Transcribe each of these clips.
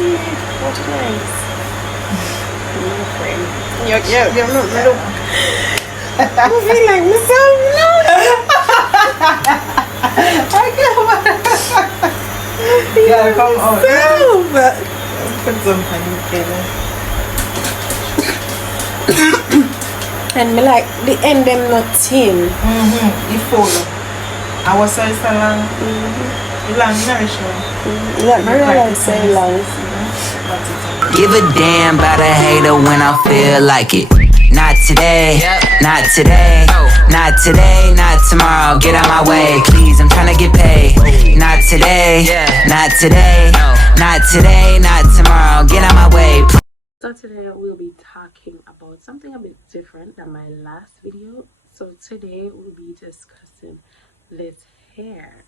see it. What nice. My friend. You're not look. I feel like myself. No. I can't. Come on. Put some honey together. And me like the end them not thin. It full. Our size is long. Long nourishment. Like my like say long. Give a damn about a hater when I feel like it. Not today, not today, not today, not tomorrow. Get out my way, please. I'm trying to get paid. Not today, not today, not today, not tomorrow. Get out my way. So today we'll be talking about something a bit different than my last video. So today we'll be discussing this hair.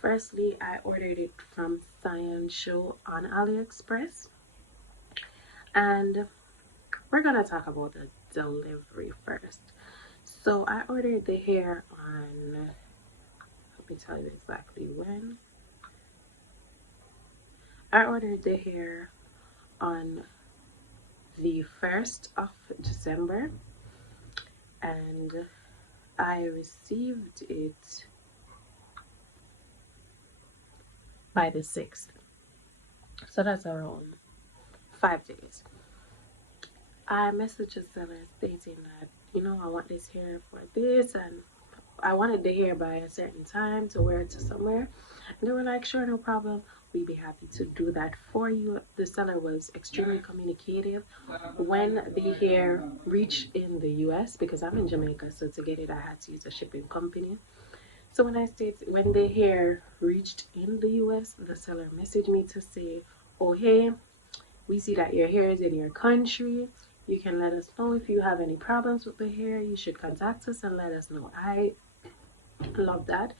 Firstly, I ordered it from Siyun Show on AliExpress, and we're gonna talk about the delivery first. So I ordered the hair on, let me tell you exactly when. I ordered the hair on the 1st of December, and I received it by the 6th. So that's around 5 days. I messaged the seller stating that, you know, I want this hair for this, and I wanted the hair by a certain time to wear it to somewhere. And they were like, sure, no problem. We'd be happy to do that for you. The seller was extremely communicative. When the hair reached in the US, because I'm in Jamaica, so to get it I had to use a shipping company. So when the hair reached in the US, the seller messaged me to say, oh hey, we see that your hair is in your country. You can let us know if you have any problems with the hair. You should contact us and let us know. I love that.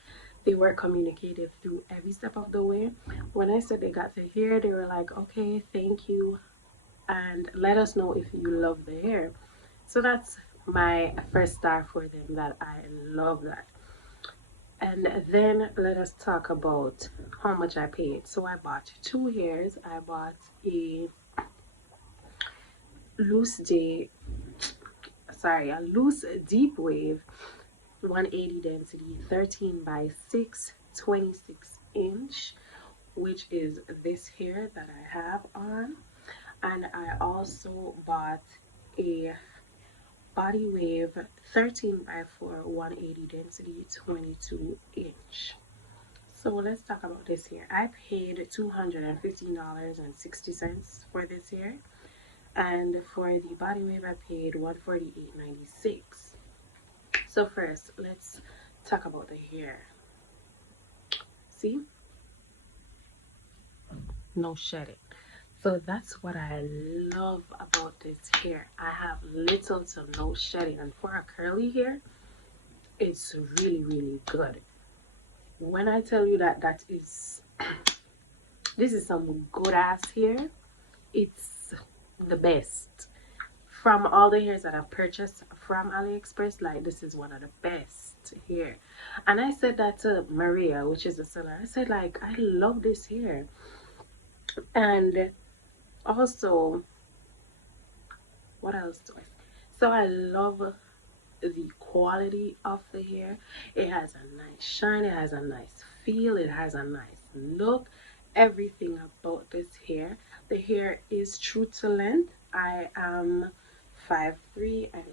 They were communicative through every step of the way. When I said they got the hair, they were like, okay, thank you, and let us know if you love the hair. So that's my first star for them, that I love that. And then let us talk about how much I paid. So I bought 2 hairs. I bought a loose deep wave 180 density 13 by 6 26 inch, which is this hair that I have on. And I also bought a body wave 13 by 4 180 density 22 inch. So let's talk about this hair. I paid $215.60 for this hair, and for the body wave I paid $148.96. So first, let's talk about the hair. See? No shedding. So that's what I love about this hair. I have little to no shedding, and for a curly hair, it's really, really good. When I tell you that this is some good ass hair, it's the best. From all the hairs that I've purchased from AliExpress, like, this is one of the best hair. And I said that to Maria, which is the seller. I said, like, I love this hair. And also, what else do I say? So I love the quality of the hair. It has a nice shine, it has a nice feel, it has a nice look. Everything about this hair. The hair is true to length. I am 5'3", and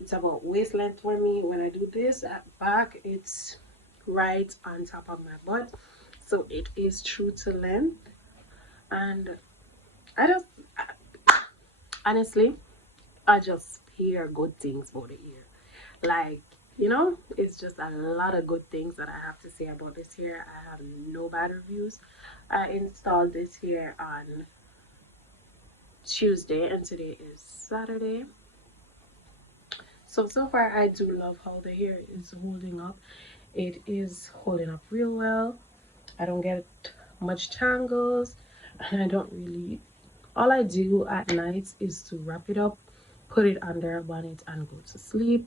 it's about waist length for me. When I do this at back, it's right on top of my butt, so it is true to length. And honestly, I just hear good things about the hair. Like, you know, it's just a lot of good things that I have to say about this hair. I have no bad reviews. I installed this hair on Tuesday, and today is Saturday. So far I do love how the hair is holding up. It is holding up real well. I don't get much tangles, and I don't really, all I do at night is to wrap it up, put it under a bonnet, and go to sleep.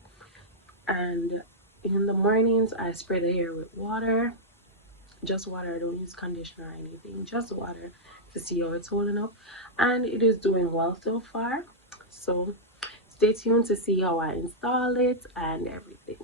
And in the mornings I spray the hair with water Just water. I don't use conditioner or anything. Just water to see how it's holding up, and it is doing well so far. So stay tuned to see how I install it and everything.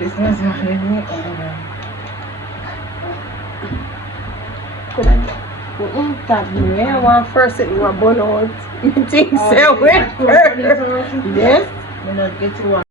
This was my That I want first it was burn out. Things say with her. Yes. I'm not getting one.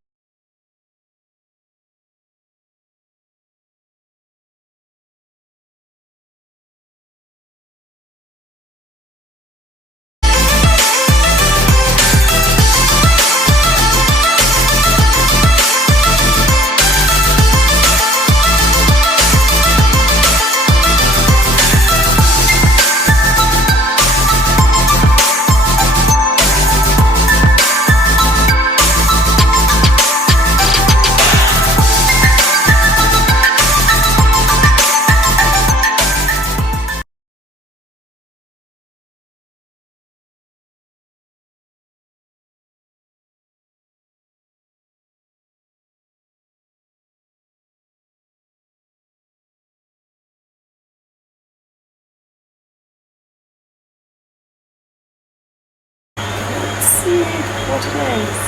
See, what nice.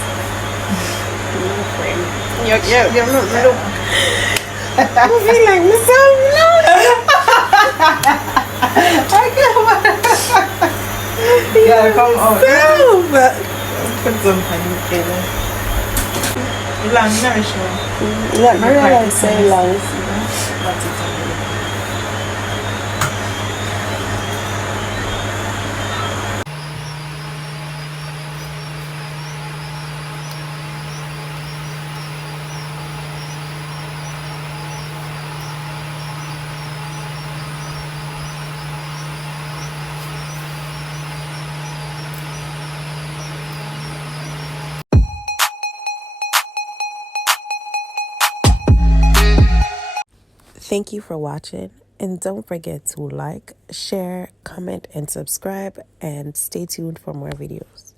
No friend. Yeah, look. I feel like myself. No. Yeah, come out. Myself. Put some honey in it. Long nourishment. Let me realize say long. That's it. Thank you for watching, and don't forget to like, share, comment, and subscribe, and stay tuned for more videos.